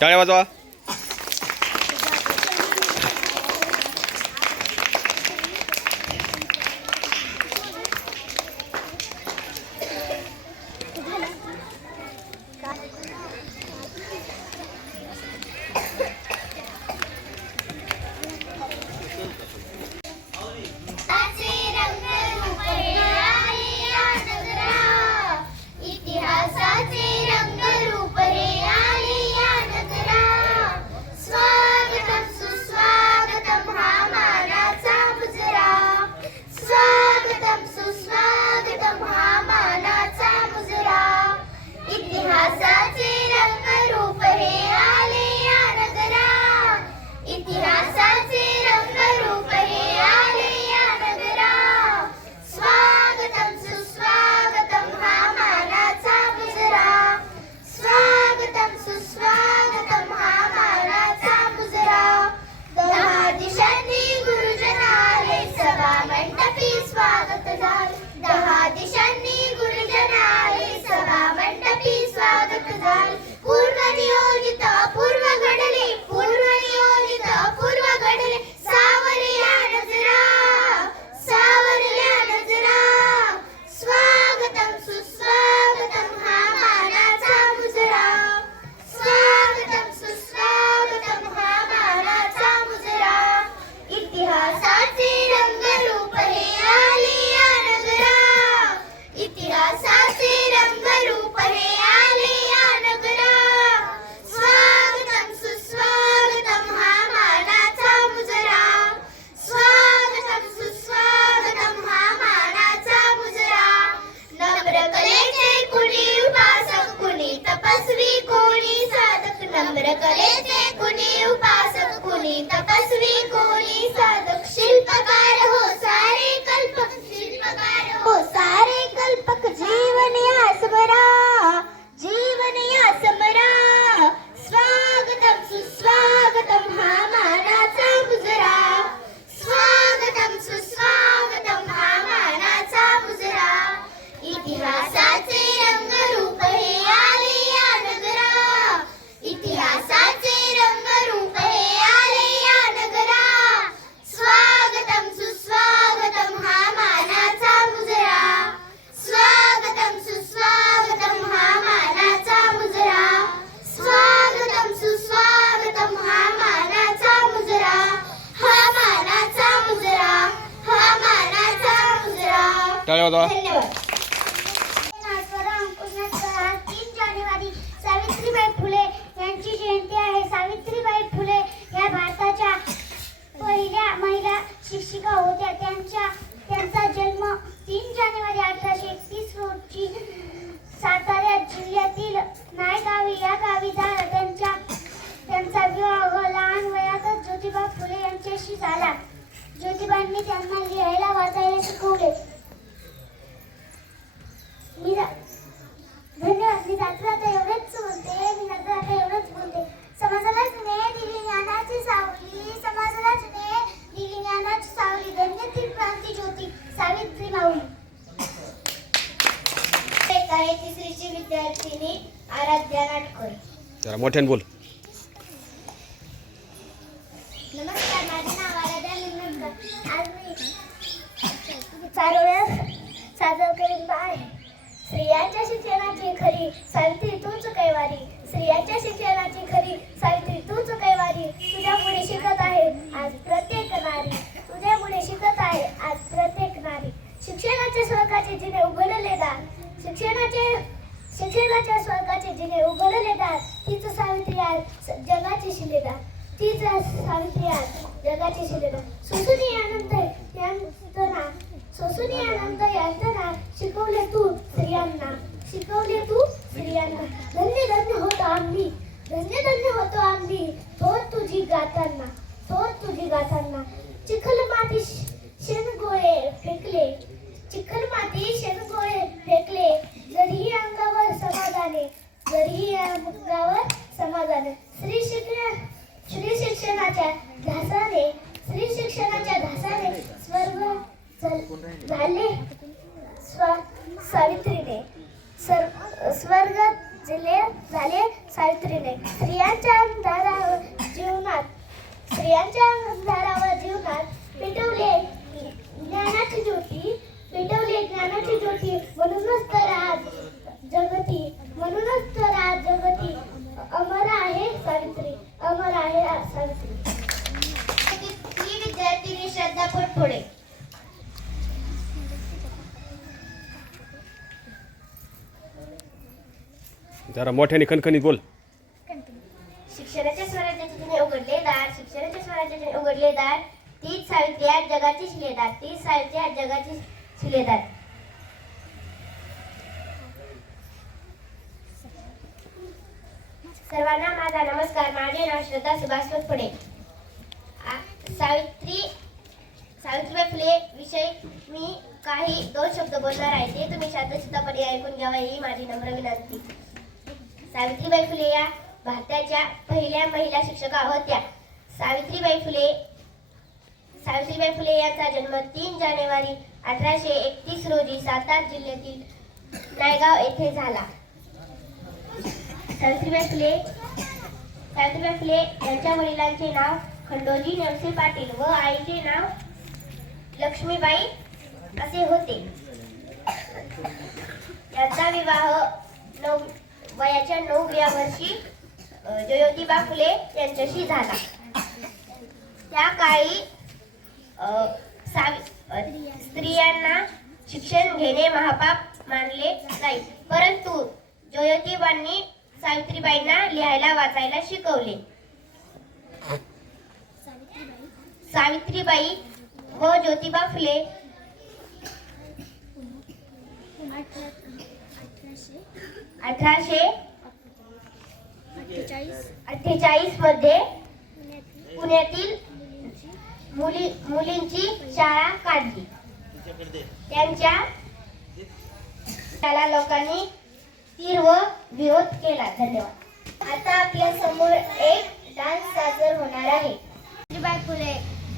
टाळ्या वाजवा. टाळ्या वाजवा. 3 जानेवारी सावित्रीबाई फुले यांची जयंती आहे. सावित्रीबाई फुले या भारताच्या पहिल्या महिला शिक्षिका होत्या. त्यांचा जन्म 3 जानेवारी 1831 रोजी सातारा जिल्ह्यातील नायगावी या गावी झाला. त्यांचा विवाह लहान वयातच ज्योतिबा फुले यांच्याशी झाला. ज्योतिबांनी त्यांना लिहायला वाचायला शिकवले. धन्यवाद. मी जाता एवढेच बोलते. समाजाला न्याय दिली ज्ञानाची सावली, समाजाला न्याय दिली ज्ञानाची सावली, धन्य ती क्रांती ज्योती सावित्री माऊली. तिसरीची विद्यार्थिनी आराध्या नाटकर. जरा मोठ्याने बोल. नमस्कार, माझे नाव आराध्या नाटकर. आज मी चारोळ्या सादर करीत आहे. स्त्रियांच्या शिक्षणाची खरी सावित्री तूच कैवारी, स्त्रियांच्या शिक्षणाची खरी सावित्री तूच कैवारी. तुझ्या पुढे शिकत आहे आज प्रत्येक नारी, तुझ्या पुढे शिकत आहे आज प्रत्येक नारी. शिक्षणाच्या स्वर्गाचे जिने उघडले दार, शिक्षणाच्या स्वर्गाचे जिने उघडले दार, तीच सावित्री आज जगाची शिलेदार, तीच सावित्री आज जगाची शिलेदार. सुसुनी आनंद यांतना, सोसुनी आनंद यांतना शिकवले तू स्त्रियांना, शिकवले तू स्त्रियांना. धन्य धन्य होतो आम्ही, धन्य धन्य होतो आम्ही, थोर तुझी गाताना, थोर तुझी गाताना. चिखल माती शेणगोळे फेकले, चिखल माती शेणगोळे फेकले, जरीही अंगावर समाधाने, जरीही अंगावर समाधाने. स्त्री शिक्षणाच्या ध्यासाने, स्त्री शिक्षणाच्या ध्यासाने स्वर्ग झाले सावित्रीने, स्वर्ग झाले सावित्रीने. स्त्रियांच्या अंधारावर जीवनात पेटवले ज्ञानाची ज्योती, म्हणूनच तर आज जगती अमर आहे सावित्री. ही विद्यार्थिनी श्रद्धा पोटफोडे. जरा मोठ्याने खणखणीत बोल. शिक्षणाच्या स्वराज्याचे तिने उघडले दार, तीच सावित्री आज जगाची शिलेदार. सर्वांना माझा नमस्कार. माझे नाव श्रद्धा सुभाष पोटफोडे. सावित्रीबाई फुले विषयी मी काही 2 शब्द बोलणार आहे. ते तुम्ही शांतचित्तपणे ऐकून घ्यावा ही माझी नम्र विनंती. सावित्रीबाई फुले या भारताच्या पहिल्या महिला शिक्षिका होत्या. सावित्रीबाई फुले यांचा जन्म 3 जानेवारी 1831 रोजी सातारा जिल्ह्यातील नायगाव येथे झाला. सावित्रीबाई फुले यांच्या वडिलांचे नाव खंडोजी नेवसे पाटील व आईचे नाव लक्ष्मीबाई असे होते. यांचा विवाह वयाच्या 9व्या वर्षी ज्योतिबा फुले यांच्याशी झाला. त्या काळी स्त्रियांना शिक्षण घेणे महापाप मानले जाई, परंतु ज्योतिबांनी सावित्रीबाईंना लिहायला वाचायला शिकवले. सावित्रीबाई व ज्योतिबा फुले 1848 मध्ये पुण्यातील मुलींची शाळा काढली. त्याला लोकांनी तीव्र विरोध केला. धन्यवाद. आता आपल्या समोर एक डान्स सादर होणार आहे. सावित्रीबाई फुले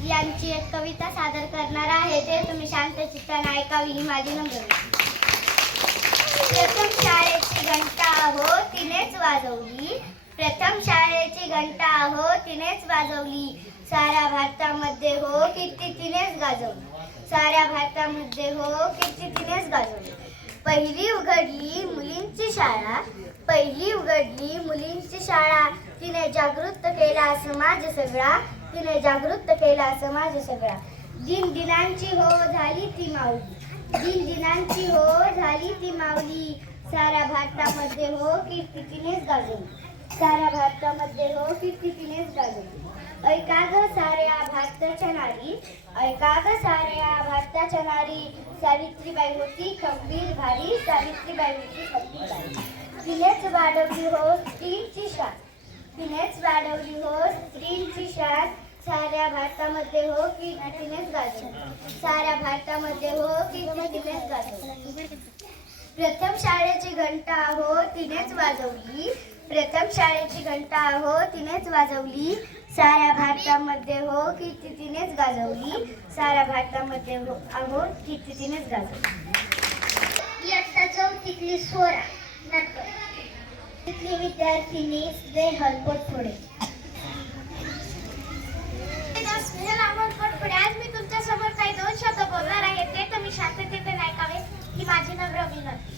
यांची एक कविता सादर करणार आहे. ते तुम्ही शांत चित्ताने ऐकावी ही माझी नम्र विनंती. प्रथम शाळेची घंटा हो तिनेच वाजवली. साऱ्या भारतामध्ये हो कीर्ती तिनेच गाजवली. पहिली उघडली मुलींची शाळा, तिने जागृत केला समाज सगळा. दिनदिनांची हो झाली ती माऊली. साऱ्या भारतामध्ये हो कीर्ती तिनेच गाजवली. ऐका ग साऱ्या भारताच्या नारी, सावित्रीबाई होती खंबीर भारी. तिनेच वाढवली हो स्त्रीची शान. साऱ्या भारतामध्ये हो कीर्ती तिनेच गाजवली. प्रथम शाळेची घंटा हो तिनेच वाजवली. साऱ्या भारतामध्ये हो कीर्ती तिनेच गाजवली. इयत्ता 4थीतली स्वरा नाटक. तिथली विद्यार्थिनी स्नेहल पोटफोडे. आज मी तुमच्या समोर काही 2 शब्द बोलणार आहे. ते तुम्ही शांततेने ऐकावे ही माझी नम्र विनंती.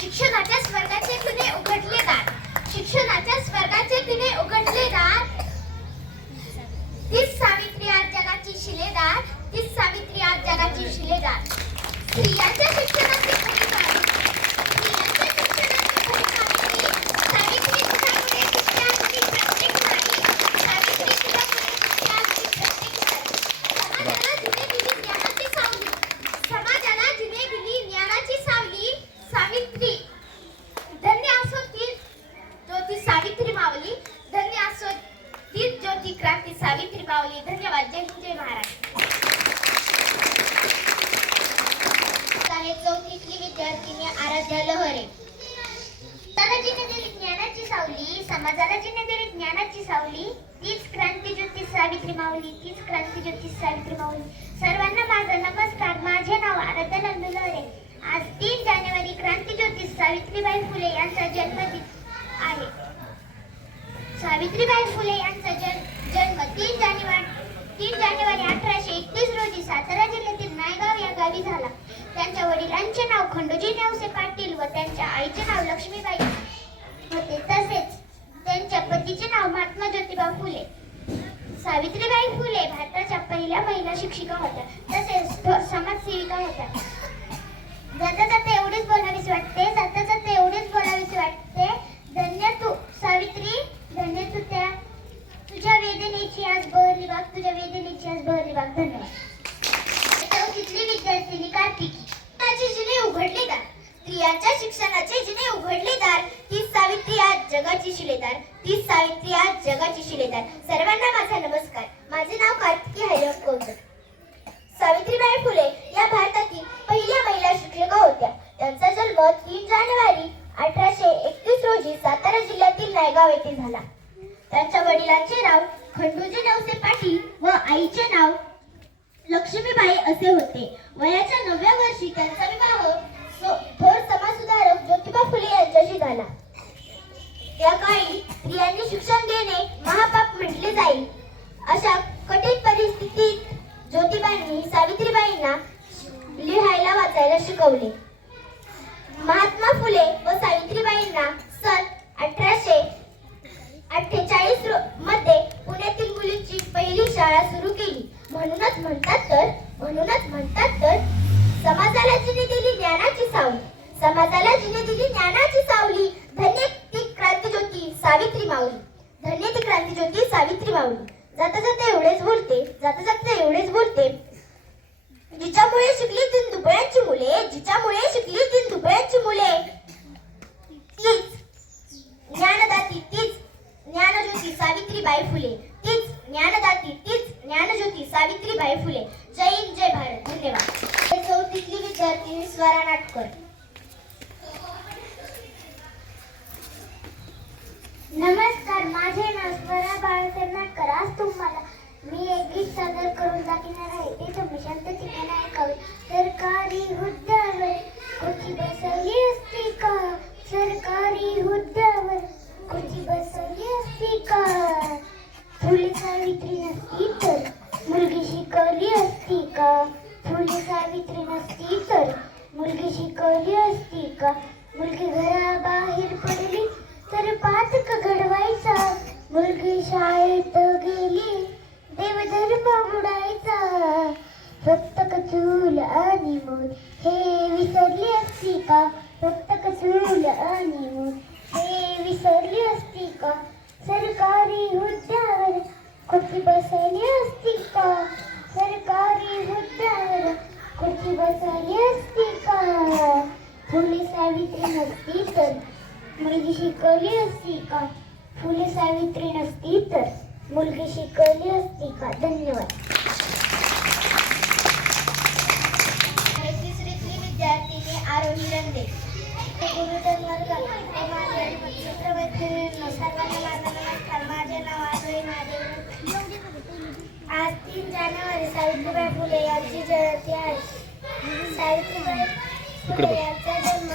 शिक्षणाच्या स्वर्गाचे तिने उघडले दार, तीच सावित्री आज जगाची शिलेदार. स्त्रियांच्या शिक्षणाची खरी कहाणी, सावित्री तुझ्यामुळे दिसते आजची प्रत्येक नारी. सावित्री तुझ्यामुळे दिसते आजची प्रत्येक नारी. समाजाला जिने दिली ज्ञानाची सावली. सावित्री धन्य असो ती ज्योती सावित्री मावली. धन्य असो तीच ज्योती क्रांती सावित्री मावली. धन्यवाद. जय हिंद, जय महाराष्ट्र. 4थीतली विद्यार्थिनी आराध्या लहरे. समाजाला जिने दिली ज्ञानाची सावली. तीच क्रांती ज्योती सावित्री मावली. सर्वांना माझा नमस्कार. माझे नाव आराध्या लहरे. आज 3 जानेवारी क्रांती ज्योती सावित्रीबाई फुले यांचा जन्मदिन. आहे. सावित्रीबाई फुले यांचा जन्म 3 जानेवारी 1831 रोजी सातारा जिल्ह्यातील नायगाव या गावी झाला. त्यांच्या वडिलांचे नाव खंडोजी नेवसे पाटील व त्यांच्या आईचे नाव लक्ष्मीबाई होते. तसेच त्यांच्या पतीचे नाव महात्मा ज्योतिबा फुले. सावित्रीबाई फुले भारताच्या पहिल्या महिला शिक्षिका होत्या. तसेच थोर समाजसेविका होत्या. जाता जाता एवढेच बोलावीसे वाटते. धन्य तू सावित्री, धन्य तू त्या तुझ्या वेदनेची आज बहरली बाग, धन्यवाद. चौथीतली विद्यार्थिनी कार्तिकी. त्याचे जिने उघडले दार, स्त्रियांच्या शिक्षणाचे जिने उघडले दार, तीच सावित्री आज जगाची शिलेदार. सर्वांना माझा नमस्कार. माझे नाव कार्तिकी हैदर कौंजर. सावित्रीबाई फुले या भारतातील पहिल्या महिला शिक्षिका होत्या. त्यांचा जन्म 3 जानेवारी 1831 रोजी सातारा जिल्ह्यातील नायगाव येथे झाला. त्यांच्या वडिलांचे नाव खंडोजी नेवसे पाटील व आईचे नाव लक्ष्मीबाई असे होते. वयाच्या 9व्या वर्षी त्यांचा विवाह थोर समाजसुधारक ज्योतिबा फुले यांच्याशी झाला. त्या काळी स्त्रियांनी शिक्षण घेणे महापाप म्हटले जाईल. अशा कठीण परिस्थितीत ज्योतिबांनी सावित्रीबाईंना लिहायला वाचायला शिकवले. महात्मा फुले व सावित्रीबाईंना सन 1848 मध्ये पुण्यातील मुलींची पहिली शाळा सुरू केली. म्हणूनच म्हणतात तर समाजाला जिने दिली ज्ञानाची सावली, धन्य ती क्रांतिज्योती सावित्री माऊली. जाता जाता एवढेच बोलते. जिच्यामुळे शिकली तीन दुबळ्यांची मुले, तीच ज्ञानज्योती सावित्रीबाई फुले. जय हिंद, जय भारत. धन्यवाद. चौथीतली विद्यार्थिनी स्वरा नाटकर. नमस्कार, माझे नाव स्वरा बाळासाहेब नाटकर. आज तुम्हाला मी एक गीत सादर करून दाखवणार आहे. ते तुम्ही शांत ठिकाणी ऐकावे. सरकारी हुद्द्यावर खुर्ची बसवली असती का? फुले सावित्री नसती तर मुलगी शिकवली असती का? मुलगी घराबाहेर पडली तर पातक घडवायचा. मुलगी शाळेत गेली देवधर्म बुडायचा. फक्त चूल आणि मूल हे विसरली असती का? सरकारी हुद्द्यावर खुर्ची बसवली असती का? फुले सावित्री नसती तर मुलगी शिकवली असती का? धन्यवाद. तिसरीतली विद्यार्थिनी आरोही रंदे. सर्वांना माझा नमस्कार. माझे नाव आरोही महादेव. आज 3 जानेवारी सावित्रीबाई फुले यांची जयंती आहे. सावित्रीबाई फुले यांचा जन्म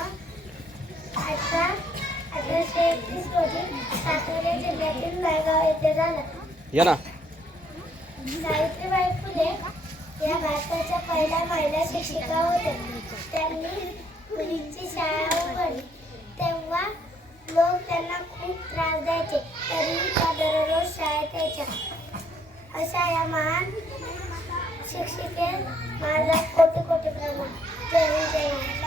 1831 रोजी सातारा जिल्ह्यातील नायगाव येथे झाला. सावित्रीबाई फुले या भारताच्या पहिल्या महिला शिक्षिका होत्या. त्यांनी मुलींची शाळा उघडली. तेव्हा लोक त्यांना खूप त्रास द्यायचे, तरीही त्या दररोज शाळेत यायच्या. अशा या महान शिक्षिके माझा कोटी प्रणाम. जय हिंद, जय भारत.